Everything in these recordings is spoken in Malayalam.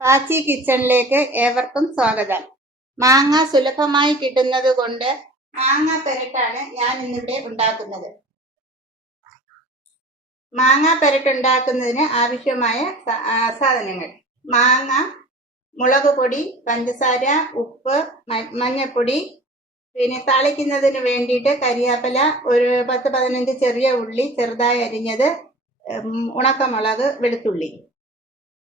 പാച്ചി കിച്ചണിലേക്ക് ഏവർക്കും സ്വാഗതം. മാങ്ങ സുലഭമായി കിട്ടുന്നത് കൊണ്ട് മാങ്ങ പെരട്ടാണ് ഞാൻ ഇന്നിവിടെ ഉണ്ടാക്കുന്നത്. മാങ്ങ പെരട്ടുണ്ടാക്കുന്നതിന് ആവശ്യമായ സാധനങ്ങൾ: മാങ്ങ, മുളക് പൊടി, പഞ്ചസാര, ഉപ്പ്, മഞ്ഞൾപ്പൊടി, പിന്നെ താളിക്കുന്നതിന് വേണ്ടിയിട്ട് കരിയാപ്പില, ഒരു 10-15 ചെറിയ ഉള്ളി ചെറുതായി അരിഞ്ഞത്, ഉണക്കമുളക്, വെളുത്തുള്ളി.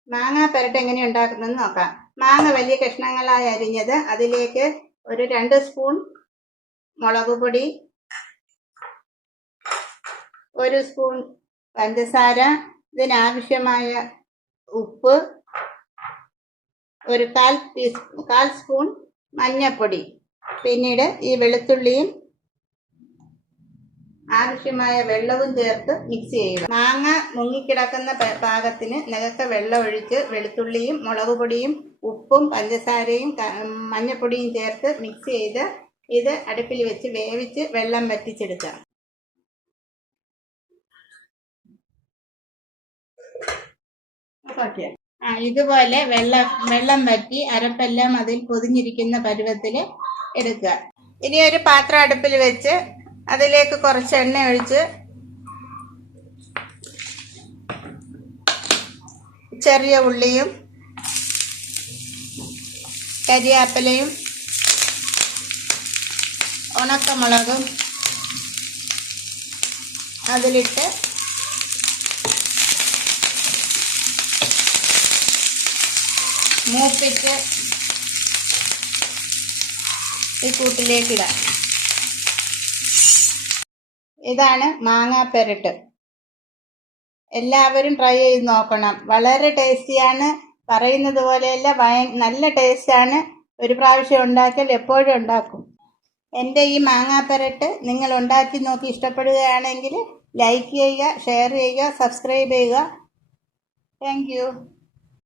മാങ്ങ പെരട്ട് എങ്ങനെ ഉണ്ടാക്കുന്നതെന്ന് നോക്കാം. മാങ്ങ വലിയ കഷ്ണങ്ങളായി അരിഞ്ഞത്, അതിലേക്ക് ഒരു 2 സ്പൂൺ മുളക് പൊടി, 1 സ്പൂൺ പഞ്ചസാര, ഇതിനാവശ്യമായ ഉപ്പ്, ഒരു 1/4 സ്പൂൺ മഞ്ഞൾപ്പൊടി, പിന്നീട് ഈ വെളുത്തുള്ളിയും ആവശ്യമായ വെള്ളവും ചേർത്ത് മിക്സ് ചെയ്യുക. മാങ്ങ മുങ്ങിക്കിടക്കുന്ന പാകത്തിന് നികത്ത വെള്ളം ഒഴിച്ച് വെളുത്തുള്ളിയും മുളക് പൊടിയും ഉപ്പും പഞ്ചസാരയും മഞ്ഞൾപ്പൊടിയും ചേർത്ത് മിക്സ് ചെയ്ത് ഇത് അടുപ്പിൽ വെച്ച് വേവിച്ച് വെള്ളം വറ്റിച്ചെടുക്കുക. ഇതുപോലെ വെള്ളം വറ്റി അരപ്പെല്ലാം അതിൽ പൊതിഞ്ഞിരിക്കുന്ന പരുവത്തിൽ എടുക്കുക. ഇനി ഒരു പാത്രം അടുപ്പിൽ വെച്ച് അതിലേക്ക് കുറച്ച് എണ്ണ ഒഴിച്ച് ചെറിയ ഉള്ളിയും കരിയാപ്പിലയും ഉണക്കമുളകും അതിലിട്ട് മൂപ്പിച്ച് ഈ കൂട്ടിലേക്കിടാം. ഇതാണ് മാങ്ങ പെരട്ട്. എല്ലാവരും ട്രൈ ചെയ്ത് നോക്കണം. വളരെ ടേസ്റ്റിയാണ്. പറയുന്നത് പോലെയല്ല, നല്ല ടേസ്റ്റാണ്. ഒരു പ്രാവശ്യം ഉണ്ടാക്കിയാൽ എപ്പോഴും ഉണ്ടാക്കും. എൻ്റെ ഈ മാങ്ങ പെരട്ട് നിങ്ങൾ ഉണ്ടാക്കി നോക്കി ഇഷ്ടപ്പെടുകയാണെങ്കിൽ ലൈക്ക് ചെയ്യുക, ഷെയർ ചെയ്യുക, സബ്സ്ക്രൈബ് ചെയ്യുക. Thank you.